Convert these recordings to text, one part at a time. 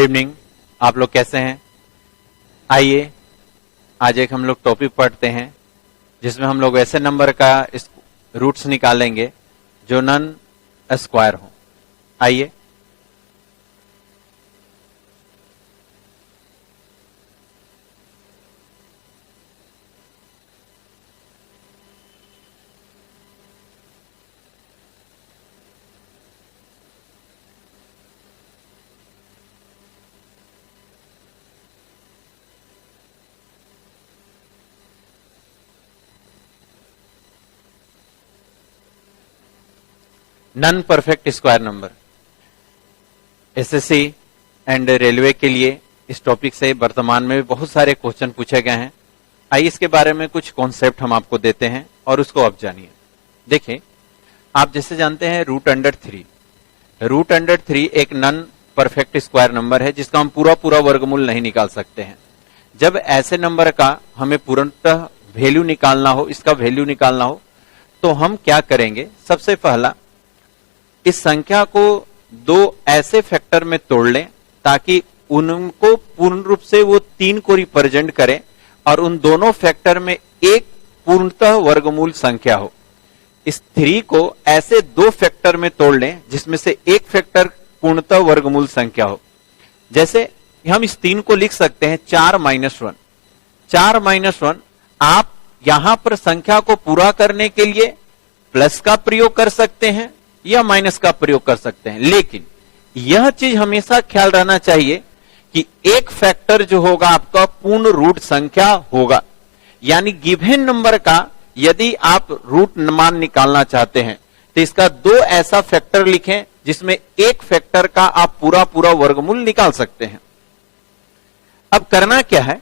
Good evening. आप लोग कैसे हैं? आइए आज एक हम लोग टॉपिक पढ़ते हैं जिसमें हम लोग ऐसे नंबर का रूट्स निकालेंगे जो नॉन स्क्वायर हो। आइए non perfect square number. SSC and railway के लिए इस टॉपिक से वर्तमान में भी बहुत सारे क्वेश्चन पूछे गए हैं। आइए इसके बारे में कुछ कॉन्सेप्ट हम आपको देते हैं और उसको आप जानिए। देखिए, आप जैसे जानते हैं रूट अंडर थ्री एक नॉन परफेक्ट स्क्वायर नंबर है जिसका हम पूरा वर्गमूल नहीं निकाल सकते हैं। जब ऐसे नंबर का हमें पूर्णतः वैल्यू निकालना हो, इसका वैल्यू निकालना हो, तो हम क्या करेंगे? सबसे पहला इस संख्या को दो ऐसे फैक्टर में तोड़ लें ताकि उनको पूर्ण रूप से वो 3 को रिप्रेजेंट करें और उन दोनों फैक्टर में एक पूर्णतः वर्गमूल संख्या हो। इस 3 को ऐसे दो फैक्टर में तोड़ लें जिसमें से एक फैक्टर पूर्णतः वर्गमूल संख्या हो। जैसे हम इस 3 को लिख सकते हैं 4-1। 4-1 आप यहां पर संख्या को पूरा करने के लिए प्लस का प्रयोग कर सकते हैं या माइनस का प्रयोग कर सकते हैं, लेकिन यह चीज हमेशा ख्याल रहना चाहिए कि एक फैक्टर जो होगा आपका पूर्ण रूट संख्या होगा। यानी गिवन नंबर का यदि आप रूट मान निकालना चाहते हैं तो इसका दो ऐसा फैक्टर लिखें जिसमें एक फैक्टर का आप पूरा वर्गमूल निकाल सकते हैं। अब करना क्या है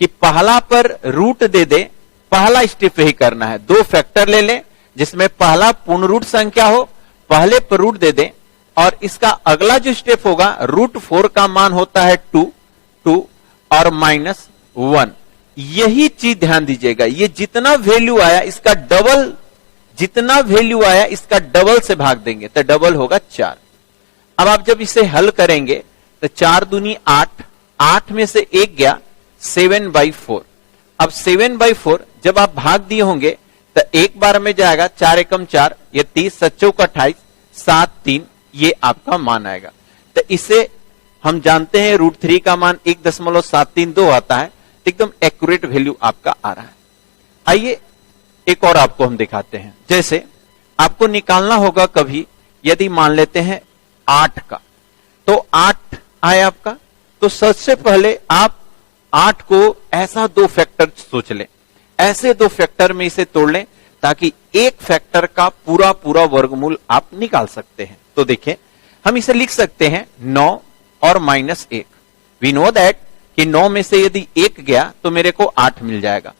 कि पहला पर रूट दे दे, पहला स्टेप यही करना है। दो फैक्टर ले लें जिसमें पहला पूर्ण रूट संख्या हो, पहले पर रूट दे दें और इसका अगला जो स्टेप होगा √4 का मान होता है 2 और -1। यही चीज ध्यान दीजिएगा, ये जितना वैल्यू आया इसका डबल, जितना वैल्यू आया इसका डबल से भाग देंगे तो डबल होगा 4। अब आप जब इसे हल करेंगे तो 4 दूनी 8, 8 में से 1 गया 7/4। अब 7/4 जब आप भाग दिए होंगे तो एक बार में जाएगा 4 एकम 4, ये 30, 7 चौक 28, 7 3, ये आपका मान आएगा। तो इसे हम जानते हैं √3 का मान 1.732 आता है, एकदम एक्यूरेट वैल्यू आपका आ रहा है। आइए एक और आपको हम दिखाते हैं। जैसे आपको निकालना होगा कभी, यदि मान लेते हैं 8 का, तो 8 आए आपका, तो सबसे पहले आप 8 को ऐसा दो फैक्टर सोच लें, ऐसे दो फैक्टर में इसे तोड़ लें ताकि एक फैक्टर का पूरा वर्गमूल आप निकाल सकते हैं। तो देखिए, हम इसे लिख सकते हैं 9 और -1। वी नो दैट कि 9 में से यदि 1 गया तो मेरे को 8 मिल जाएगा।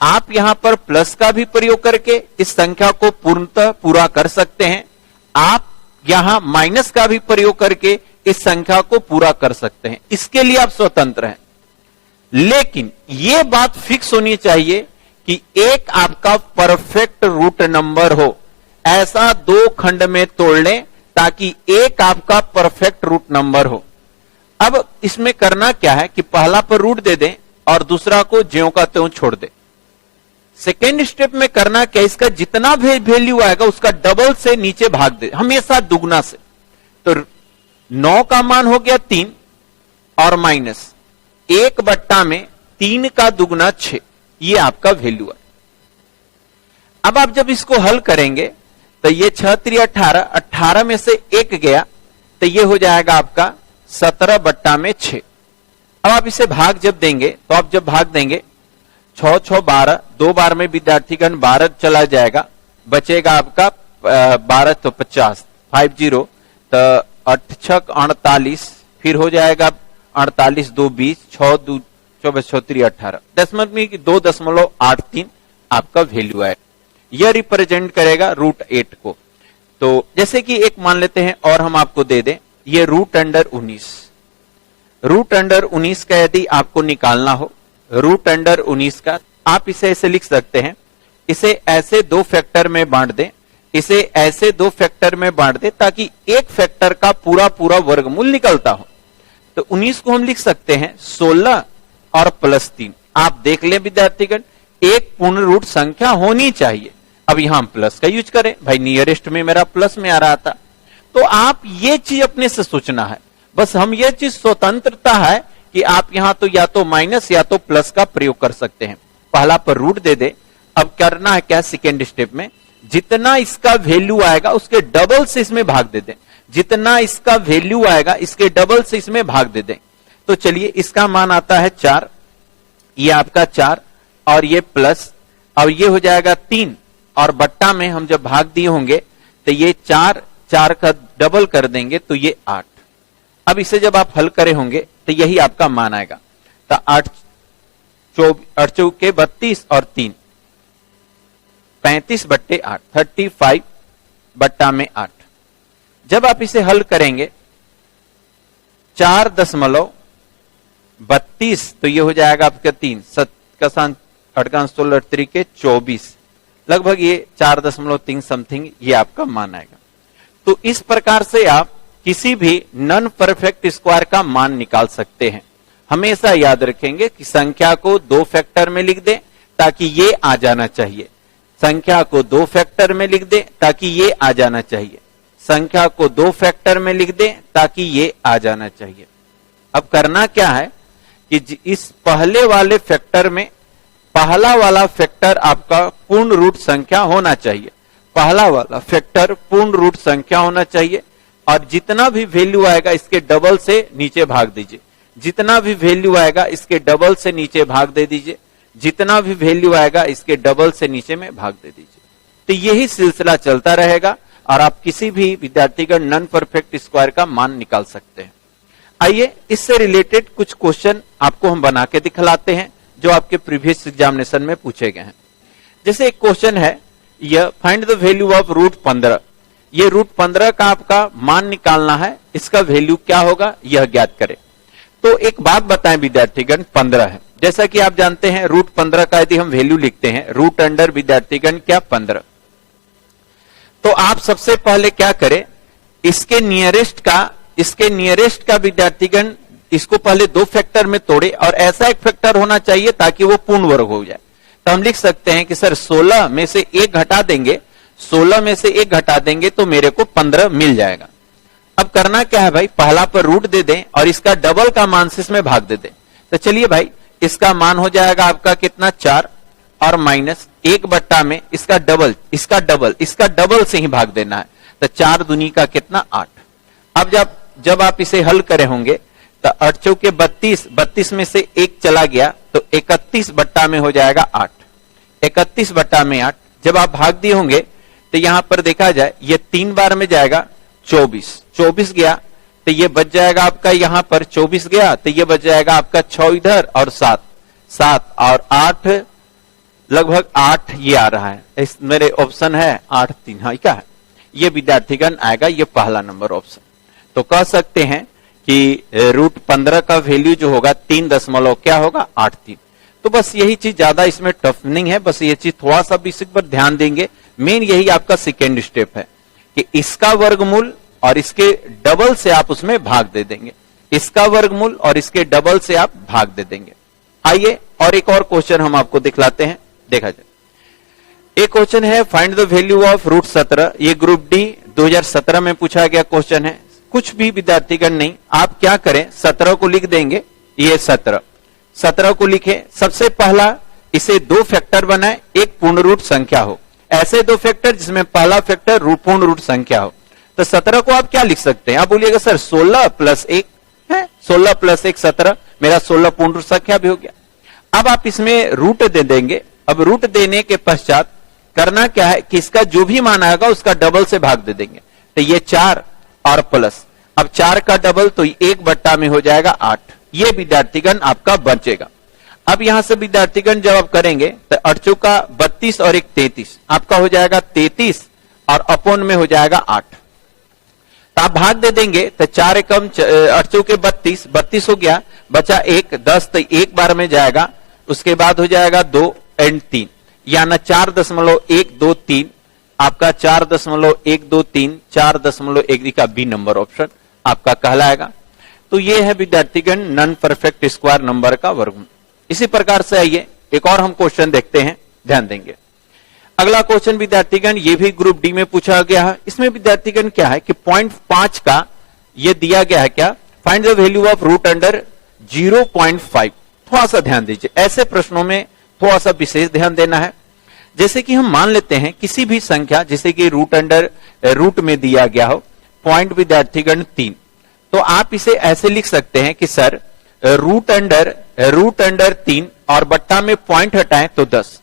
आप यहां पर प्लस का भी प्रयोग करके इस संख्या को पूर्णतः पूरा कर सकते हैं, आप यहां माइनस का भी प्रयोग करके इस संख्या को पूरा कर सकते हैं। इसके लिए आप स्वतंत्र हैं, लेकिन यह बात फिक्स होनी चाहिए कि एक आपका परफेक्ट रूट नंबर हो। ऐसा दो खंड में तोड़ लें ताकि एक आपका परफेक्ट रूट नंबर हो। अब इसमें करना क्या है कि पहला पर रूट दे दें और दूसरा को ज्यों का त्यों छोड़ दे। सेकेंड स्टेप में करना क्या, इसका जितना भी वैल्यू आएगा उसका डबल से नीचे भाग दे, हमेशा दुगना से। तो 9 का मान हो गया 3 और -1/3 का दुगना 6, ये आपका वैल्यू है। अब आप जब इसको हल करेंगे तो ये 6×3 18, 18 में से 1 गया तो ये हो जाएगा आपका 17/6। अब आप इसे भाग जब देंगे तो आप जब भाग देंगे 6 6 12, 2 बार में विद्यार्थीगण 12 चला जाएगा, बचेगा आपका 12 तो 50, 50 तो 8 6 48, फिर हो जाएगा 48 2 20, 6 2 24 6 3 18, दशमलव में 2.83 आपका वैल्यू है। यह रिप्रेजेंट करेगा √8 को। तो जैसे कि एक मान लेते हैं और हम आपको दे दें, ये √19 का यदि आपको निकालना हो, √19 का आप इसे ऐसे लिख सकते हैं, इसे ऐसे दो फैक्टर में बांट दें, इसे ऐसे दो फैक्टर में बांट दें ताकि एक फैक्टर का पूरा वर्गमूल निकलता हो। तो 19 को हम लिख सकते हैं 16 और प्लस 3। आप देख लें विद्यार्थीगण, एक पूर्ण रूट संख्या होनी चाहिए। अब यहां हम प्लस का यूज करें, भाई नियरेस्ट में मेरा प्लस में आ रहा था, तो आप ये चीज अपने से सोचना है। बस हम ये चीज स्वतंत्रता है कि आप यहां तो या तो माइनस या तो प्लस का प्रयोग कर सकते हैं। पहला पर रूट दे दे। अब करना है क्या, सेकेंड स्टेप में जितना इसका वैल्यू आएगा उसके डबल से इसमें भाग दे दें। जितना इसका वैल्यू आएगा इसके डबल से इसमें भाग दे दें। तो चलिए, इसका मान आता है 4, ये आपका 4 और ये प्लस, अब ये हो जाएगा 3 और बट्टा में हम जब भाग दिए होंगे तो ये 4 का डबल कर देंगे तो ये 8। अब इसे जब आप हल करे होंगे तो यही आपका मान आएगा। तो 8 चौके 32 और 3 35/8, 35 बट्टा में 8। जब आप इसे हल करेंगे 4.32 तो ये हो जाएगा आपका 3 के 24, लगभग ये 4.3 समथिंग ये आपका मान आएगा। तो इस प्रकार से आप किसी भी नॉन परफेक्ट स्क्वायर का मान निकाल सकते हैं। हमेशा याद रखेंगे कि संख्या को 2 फैक्टर में लिख दें ताकि ये आ जाना चाहिए। संख्या को 2 फैक्टर में लिख दें ताकि ये आ जाना चाहिए। संख्या को 2 फैक्टर में लिख दें ताकि ये आ जाना चाहिए। अब करना क्या है कि इस पहले वाले फैक्टर में पहला वाला फैक्टर आपका पूर्ण रूट संख्या होना चाहिए। पहला वाला फैक्टर पूर्ण रूट संख्या होना चाहिए और जितना भी वैल्यू आएगा इसके डबल से नीचे भाग दीजिए। जितना भी वैल्यू आएगा इसके डबल से नीचे भाग दे दीजिए। जितना भी वैल्यू आएगा इसके डबल से नीचे में भाग दे दीजिए। तो यही सिलसिला चलता रहेगा और आप किसी भी विद्यार्थी का नॉन परफेक्ट स्क्वायर का मान निकाल सकते हैं। आइए इससे रिलेटेड कुछ क्वेश्चन आपको हम बना के दिखलाते हैं जो आपके प्रीवियस एग्जामिनेशन में पूछे गए हैं। जैसे एक क्वेश्चन है, यह find the value of root 15। ये रूट 15 का आपका मान निकालना है, इसका वैल्यू क्या होगा यह ज्ञात करें। तो एक बात बताएं विद्यार्थीगण, 15 है। जैसा कि आप जानते हैं रूट 15 का यदि हम वैल्यू लिखते हैं रूट अंडर विद्यार्थीगण क्या 15, तो आप सबसे पहले क्या करें, इसके नियरेस्ट का विद्यार्थीगण इसको पहले 2 फैक्टर में तोड़े और ऐसा एक फैक्टर होना चाहिए ताकि वो पूर्ण वर्ग हो जाए। तो हम लिख सकते हैं कि सर 16 में से 1 घटा देंगे, 16 में से 1 घटा देंगे तो मेरे को 15 मिल जाएगा। अब करना क्या है भाई, पहला पर रूट दे दें और इसका डबल का मान से इसमें भाग दे दें। तो चलिए भाई, इसका मान हो जाएगा आपका कितना 4 और माइनस 1 बट्टा में इसका डबल से ही भाग देना है। तो 4 दूनी का कितना 8। अब जब आप इसे हल करे होंगे तो 8 चौके 32 में से 1 चला गया तो 31 बट्टा में हो जाएगा 8। 31 बट्टा में 8 जब आप भाग दिए होंगे तो यहां पर देखा जाए ये 3 बार में जाएगा 24 गया तो ये बच जाएगा आपका, यहां पर 24 गया तो ये बच जाएगा आपका 6 इधर और 7 और 8, लगभग 8 ये आ रहा है। इस मेरे ऑप्शन है 8 3, हाँ क्या है ये विद्यार्थीगण आएगा, ये पहला नंबर ऑप्शन। तो कह सकते हैं कि रूट 15 का वैल्यू जो होगा 3.83। तो बस यही चीज, ज्यादा इसमें टफ नहीं है, बस ये चीज थोड़ा सा बेसिक पर ध्यान देंगे। मेन यही आपका सेकेंड स्टेप है कि इसका वर्गमूल और इसके डबल से आप उसमें भाग दे देंगे। इसका वर्गमूल और इसके डबल से आप भाग दे देंगे। आइए और एक और क्वेश्चन हम आपको दिखलाते हैं, देखा जाए। एक क्वेश्चन है find the value of root 17। ये ग्रुप डी 2017 में पूछा गया क्वेश्चन है। कुछ भी विद्यार्थीगण नहीं, आप क्या करें 17 को लिख देंगे, ये 17 को लिखे। सबसे पहला इसे 2 फैक्टर बनाए, एक पूर्ण रूट संख्या हो। ऐसे 2 फैक्टर जिसमें पहला फैक्टर पूर्ण रूट संख्या हो। तो 17 को आप क्या लिख सकते हैं, आप बोलिएगा सर 16 + 1 है, 16 + 1 17, मेरा 16 पूर्ण रूट संख्या भी हो गया। अब आप इसमें रूट दे देंगे। अब रूट देने के पश्चात करना क्या है कि इसका जो भी मान आएगा उसका डबल से भाग दे देंगे। तो ये 4 और प्लस, अब 4 का डबल तो 1 बट्टा में हो जाएगा 8। ये विद्यार्थीगण आपका बचेगा। अब यहां से विद्यार्थीगण जब आप करेंगे तो 8 चौका 32 और 1 33, आपका हो जाएगा 33 और अपॉन में हो जाएगा 8। तो आप भाग दे देंगे तो 4 एकम 8 चौके 32 हो गया, बचा 1 10 तो 1 बार में जाएगा, उसके बाद हो जाएगा 2 और 3, यानी 4.123 आपका 4.123 4.1 का बी नंबर ऑप्शन आपका कहलाएगा। तो ये है विद्यार्थीगण नॉन परफेक्ट स्क्वायर नंबर का वर्गमूल। इसी प्रकार से आइए एक और हम क्वेश्चन देखते हैं, ध्यान देंगे। अगला क्वेश्चन विद्यार्थीगण ये भी ग्रुप डी में पूछा गया है। इसमें विद्यार्थीगण क्या है कि 0.5 का ये दिया गया है, क्या, find the value of root under 0.5। थोड़ा सा ध्यान दीजिए, ऐसे प्रश्नों में थोड़ा सा विशेष ध्यान देना है। जैसे कि हम मान लेते हैं किसी भी संख्या, जैसे कि रूट अंडर रूट में दिया गया हो पॉइंट विद्यार्थीगण 3, तो आप इसे ऐसे लिख सकते हैं कि सर रूट अंडर 3 और बट्टा में पॉइंट हटाएं तो 10।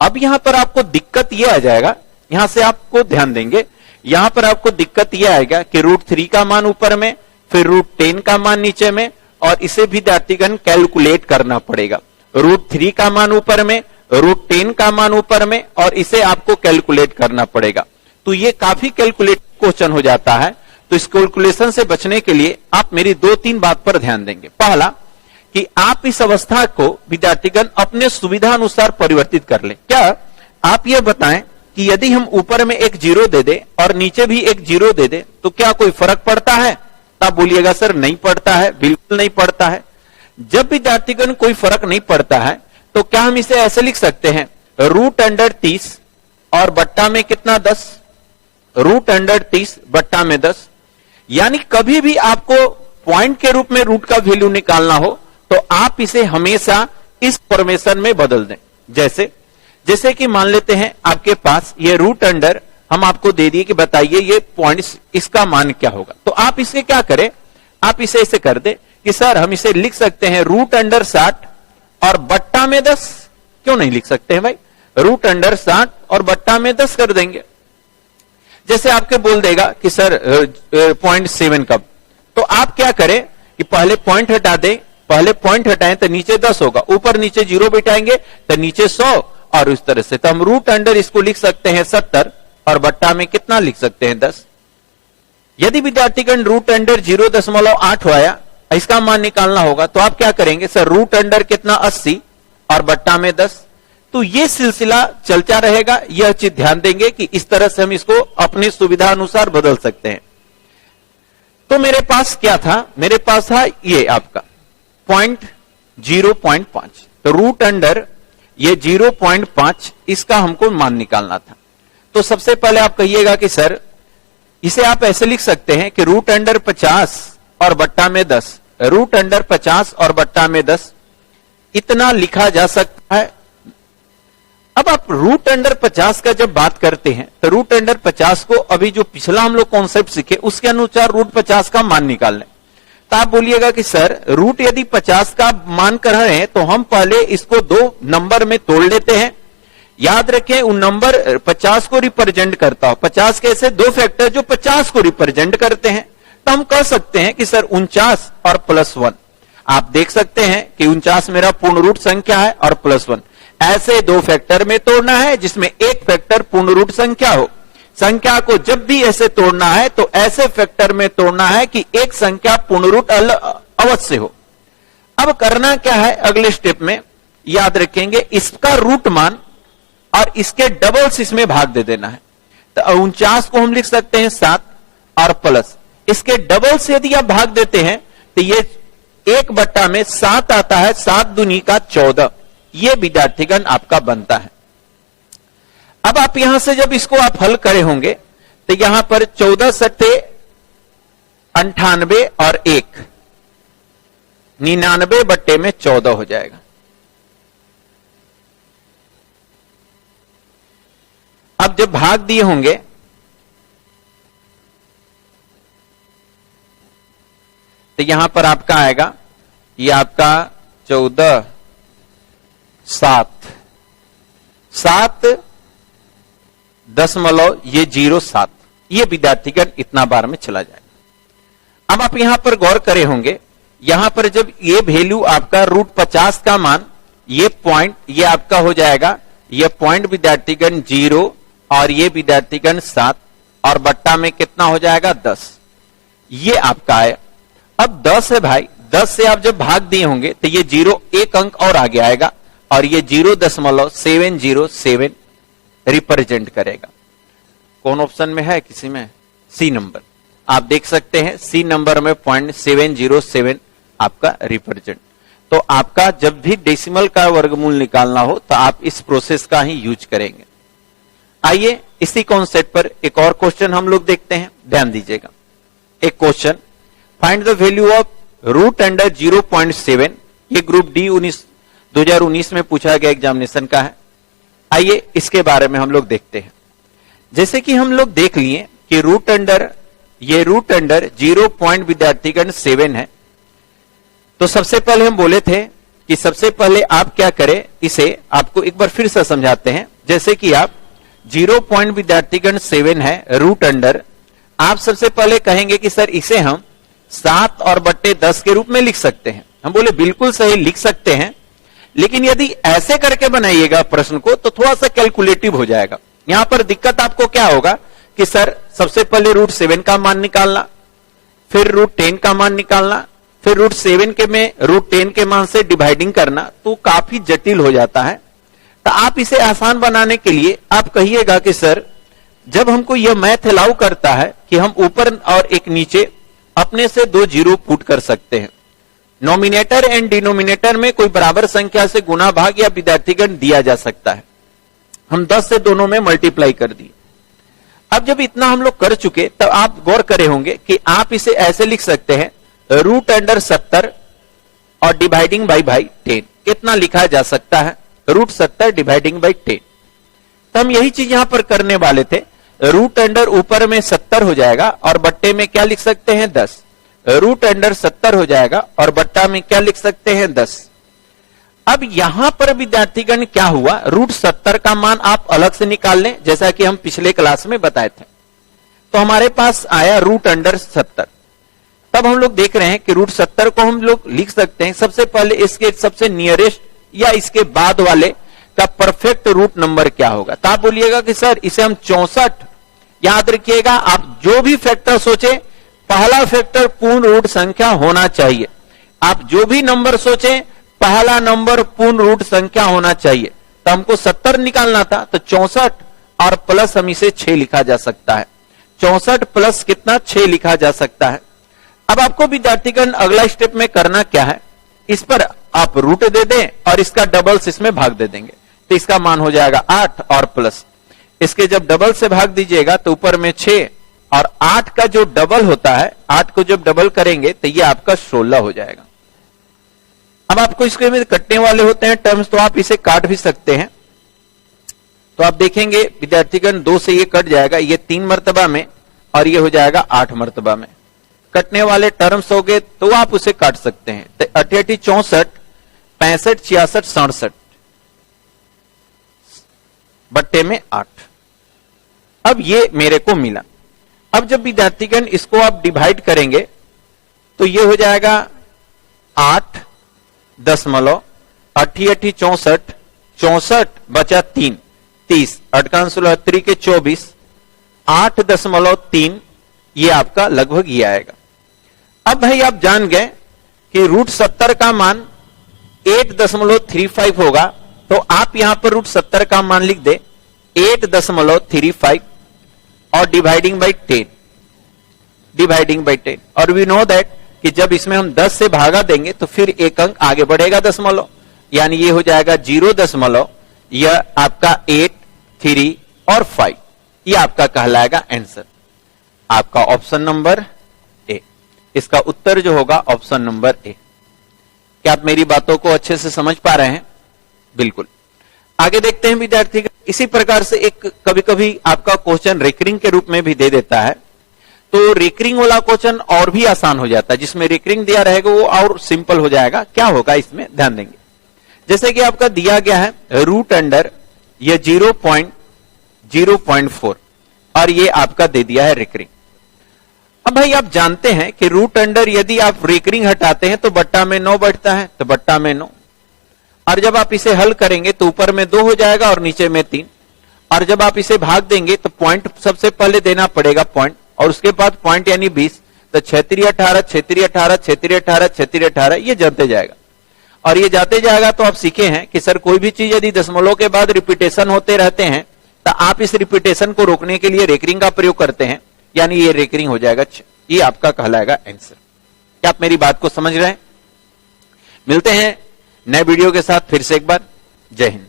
अब यहां पर आपको दिक्कत यह आ जाएगा, यहां से आपको ध्यान देंगे, यहां पर आपको दिक्कत यह आएगा कि रूट 3 का मान ऊपर में, फिर रूट 10 का मान नीचे में, और इसे विद्यार्थीगण कैलकुलेट करना पड़ेगा। रूट 3 का मान ऊपर में, रूट 10 का मान ऊपर में, और इसे आपको कैलकुलेट करना पड़ेगा। तो ये काफी कैलकुलेट क्वेश्चन हो जाता है। तो इस कैलकुलेशन से बचने के लिए आप मेरी 2-3 बात पर ध्यान देंगे। पहला कि आप इस अवस्था को विद्यार्थीगण अपने सुविधा अनुसार परिवर्तित कर ले। क्या आप यह बताएं कि यदि हम ऊपर में एक 0 दे दे और नीचे भी एक 0 दे दे तो क्या कोई फर्क पड़ता है? तो आप बोलिएगा सर नहीं पड़ता है, बिल्कुल नहीं पड़ता है। जब विद्यार्थीगण कोई फर्क नहीं पड़ता है तो क्या हम इसे ऐसे लिख सकते हैं, रूट अंडर 30 और बट्टा में कितना 10, रूट अंडर 30 बट्टा में 10। यानी कभी भी आपको पॉइंट के रूप में रूट का वैल्यू निकालना हो तो आप इसे हमेशा इस फॉर्मेशन में बदल दें। जैसे कि मान लेते हैं आपके पास ये रूट अंडर हम आपको दे दिए कि बताइए ये पॉइंट्स इसका मान क्या होगा। तो आप इसे क्या करें, आप इसे ऐसे कर दे कि सर हम इसे लिख सकते हैं रूट अंडर 60 और बट्टा में 10। क्यों नहीं लिख सकते हैं भाई, रूट अंडर 60 और बट्टा में 10 कर देंगे। जैसे आपके बोल देगा कि सर 0.7 कब, तो आप क्या करें कि पहले पॉइंट हटा दें, पहले पॉइंट हटाएं तो नीचे 10 होगा, ऊपर नीचे 0 बिठाएंगे तो नीचे 100, और इस तरह से। तो हम रूट अंडर इसको लिख सकते हैं 70 और बट्टा में कितना लिख सकते हैं 10। यदि विद्यार्थीगण रूट अंडर 0.8 आया, इसका मान निकालना होगा, तो आप क्या करेंगे, सर रूट अंडर कितना 80 और बट्टा में 10। तो ये सिलसिला चलता रहेगा। यह चीज ध्यान देंगे कि इस तरह से हम इसको अपनी सुविधा अनुसार बदल सकते हैं। तो मेरे पास क्या था, मेरे पास था ये आपका पॉइंट 0.5, तो रूट अंडर ये 0.5 इसका हमको मान निकालना था। तो सबसे पहले आप कहिएगा कि सर इसे आप ऐसे लिख सकते हैं कि रूट अंडर 50 और बट्टा में 10, रूट अंडर 50 और बट्टा में 10 इतना लिखा जा सकता है। अब आप रूट अंडर 50 का जब बात करते हैं तो रूट अंडर 50 को अभी जो पिछला हम लोग कॉन्सेप्ट सीखे उसके अनुसार रूट 50 का मान निकाल लें। तो आप बोलिएगा कि सर रूट यदि 50 का मान कर रहे हैं तो हम पहले इसको 2 नंबर में तोड़ लेते हैं। याद रखें उन नंबर 50 को रिप्रेजेंट करता हो, 50 के ऐसे 2 फैक्टर जो 50 को रिप्रेजेंट करते हैं। तो हम कह सकते हैं कि सर 49 और +1। आप देख सकते हैं कि 49 मेरा पूर्ण रूट संख्या है और +1, ऐसे 2 फैक्टर में तोड़ना है जिसमें एक फैक्टर पूर्ण रूट संख्या हो। संख्या को जब भी ऐसे तोड़ना है तो ऐसे फैक्टर में तोड़ना है कि एक संख्या पूर्ण रूट अवश्य हो। अब करना क्या है, अगले स्टेप में याद रखेंगे इसका रूट मान और इसके डबल्स इसमें भाग दे देना है। तो 49 को हम लिख सकते हैं 7 और प्लस इसके डबल से यदि आप भाग देते हैं तो ये 1 बट्टा में 7 आता है, 7 दूनी का 14, ये विद्यार्थीगण आपका बनता है। अब आप यहां से जब इसको आप हल करे होंगे तो यहां पर 14 सट्टे 98 और 1 99 बट्टे में 14 हो जाएगा। अब जब भाग दिए होंगे तो यहां पर आपका आएगा, ये आपका 14 7 दशमलव ये 07, ये विद्यार्थीगण इतना बार में चला जाएगा। अब आप यहां पर गौर करे होंगे, यहां पर जब ये वैल्यू आपका रूट 50 का मान, ये पॉइंट ये आपका हो जाएगा, ये पॉइंट विद्यार्थीगण 0 और ये विद्यार्थीगण 7 और बट्टा में कितना हो जाएगा 10, ये आपका है। अब 10 है भाई, 10 से आप जब भाग दिए होंगे तो ये 0 एक अंक और आगे आएगा और ये 0.707 रिप्रेजेंट करेगा। कौन ऑप्शन में है, किसी में सी नंबर। आप देख सकते हैं सी नंबर में 0.707 आपका रिप्रेजेंट। तो आपका जब भी डेसिमल का वर्गमूल निकालना हो तो आप इस प्रोसेस का ही यूज करेंगे। आइए इसी कॉन्सेप्ट पर एक और क्वेश्चन हम लोग देखते हैं, ध्यान दीजिएगा। एक question, find the value of root under 0.7, ये ग्रुप डी 2019 में पूछा गया एग्जामिनेशन का है। आइए इसके बारे में हम लोग देखते हैं। जैसे कि हम लोग देख लिए कि रूट अंडर 0.7 है, तो सबसे पहले हम बोले थे कि सबसे पहले आप क्या करें, इसे आपको एक बार फिर से समझाते हैं। जैसे कि आप 0.7 है रूट अंडर, आप सबसे पहले कहेंगे कि सर इसे हम 7 और बट्टे 10 के रूप में लिख सकते हैं। हम बोले बिल्कुल सही लिख सकते हैं, लेकिन यदि ऐसे करके बनाइएगा प्रश्न को तो थोड़ा सा कैलकुलेटिव हो जाएगा। यहां पर दिक्कत आपको क्या होगा कि सर सबसे पहले रूट 7 का मान निकालना, फिर रूट 10 का मान निकालना, फिर रूट 7 के में रूट 10 के मान से डिवाइडिंग करना, तो काफी जटिल हो जाता है। तो आप इसे आसान बनाने के लिए आप कहिएगा कि सर जब हमको यह मैथ अलाउ करता है कि हम ऊपर और एक नीचे अपने से 2 जीरो पुट कर सकते हैं, नॉमिनेटर एंड डिनोमिनेटर में कोई बराबर संख्या से गुना भाग या विद्यार्थीगण दिया जा सकता है। हम 10 से दोनों में मल्टीप्लाई कर दिए। अब जब इतना हम लोग कर चुके तब आप गौर करे होंगे कि आप इसे ऐसे लिख सकते हैं रूट अंडर 70 और डिवाइडिंग बाई 10। कितना लिखा जा सकता है? Root 70 dividing by 10। तो हम यही चीज यहां पर करने वाले थे। रूट अंडर ऊपर में 70 हो जाएगा और बट्टे में क्या लिख सकते हैं? 10। रूट अंडर 70 हो जाएगा और बट्टा में क्या लिख सकते हैं? 10। अब यहां पर विद्यार्थीगण क्या हुआ, रूट 70 का मान आप अलग से निकाल लें, जैसा कि हम पिछले क्लास में बताए थे। तो हमारे पास आया रूट अंडर 70। तब हम लोग देख रहे हैं कि रूट 70 को हम लोग लिख सकते हैं सबसे पहले इसके सबसे नियरेस्ट या इसके बाद वाले का परफेक्ट रूट नंबर क्या होगा। तो आप बोलिएगा कि सर इसे हम 64, याद रखिएगा आप जो भी फैक्टर सोचे पहला फैक्टर पूर्ण रूट संख्या होना चाहिए। आप जो भी नंबर सोचे पहला नंबर पूर्ण रूट संख्या होना चाहिए। तो हमको 70 निकालना था, तो 64 और प्लस हम इसे 6 लिखा जा सकता है। 64 प्लस कितना? 6 लिखा जा सकता है। अब आपको विद्यार्थीगण अगला स्टेप में करना क्या है, इस पर आप रूट दे दें और इसका डबल्स इसमें भाग दे देंगे, तो इसका मान हो जाएगा 8 और प्लस इसके जब डबल से भाग दीजिएगा तो ऊपर में 6 और 8 का जो डबल होता है, 8 को जब डबल करेंगे तो ये आपका 16 हो जाएगा। अब आपको इसके में कटने वाले होते हैं टर्म्स, तो आप इसे काट भी सकते हैं। तो आप देखेंगे विद्यार्थीगण 2 से ये कट जाएगा, ये 3 मर्तबा में और ये हो जाएगा 8 मर्तबा में। कटने वाले टर्म्स हो गए तो आप उसे काट सकते हैं। तो 88 64 65 66 67 बट्टे में 8। अब ये मेरे को मिला। अब जब विद्यार्थीगण इसको आप डिवाइड करेंगे तो ये हो जाएगा 8 दशमलव 88 64 64 बचा 3 30 8 के 24 8.3 ये आपका लगभग ये आएगा। अब भाई आप जान गए कि रूट 70 का मान 8.35 होगा, तो आप यहां पर रूट 70 का मान लिख दे 8.35 और डिवाइडिंग बाई 10 और वी नो दैट कि जब इसमें हम 10 से भागा देंगे तो फिर एक अंक आगे बढ़ेगा दशमलव, यानी ये हो जाएगा 0. यह आपका 8 3 और 5 ये आपका कहलाएगा आंसर, आपका ऑप्शन नंबर ए। इसका उत्तर जो होगा ऑप्शन नंबर ए। क्या आप मेरी बातों को अच्छे से समझ पा रहे हैं? बिल्कुल। आगे देखते हैं विद्यार्थी। इसी प्रकार से एक कभी कभी आपका क्वेश्चन रिकरिंग के रूप में भी दे देता है, तो रिकरिंग वाला क्वेश्चन और भी आसान हो जाता है। जिसमें रिकरिंग दिया रहेगा वो और सिंपल हो जाएगा। क्या होगा इसमें ध्यान देंगे, जैसे कि आपका दिया गया है रूट अंडर ये 0.04 और ये आपका दे दिया है रिकरिंग। अब भाई आप जानते हैं कि रूट अंडर यदि आप रिकरिंग हटाते हैं तो बट्टा में 9 बैठता है, तो बट्टा में 9, और जब आप इसे हल करेंगे तो ऊपर में 2 हो जाएगा और नीचे में 3, और जब आप इसे भाग देंगे तो पॉइंट सबसे पहले देना पड़ेगा पॉइंट, और उसके बाद पॉइंट यानी 20, तो 6 18 6 18 6 18 6 18 ये जाते जाएगा और ये जाते जाएगा। तो आप सीखे हैं कि सर कोई भी चीज यदि दशमलव के बाद रिपीटेशन होते रहते हैं तो आप इस रिपीटेशन को रोकने के लिए रेकरिंग का प्रयोग करते हैं, यानी ये रेकरिंग हो जाएगा ये आपका कहलाएगा आंसर। क्या आप मेरी बात को समझ रहे हैं? मिलते हैं नए वीडियो के साथ फिर से एक बार। जय हिंद।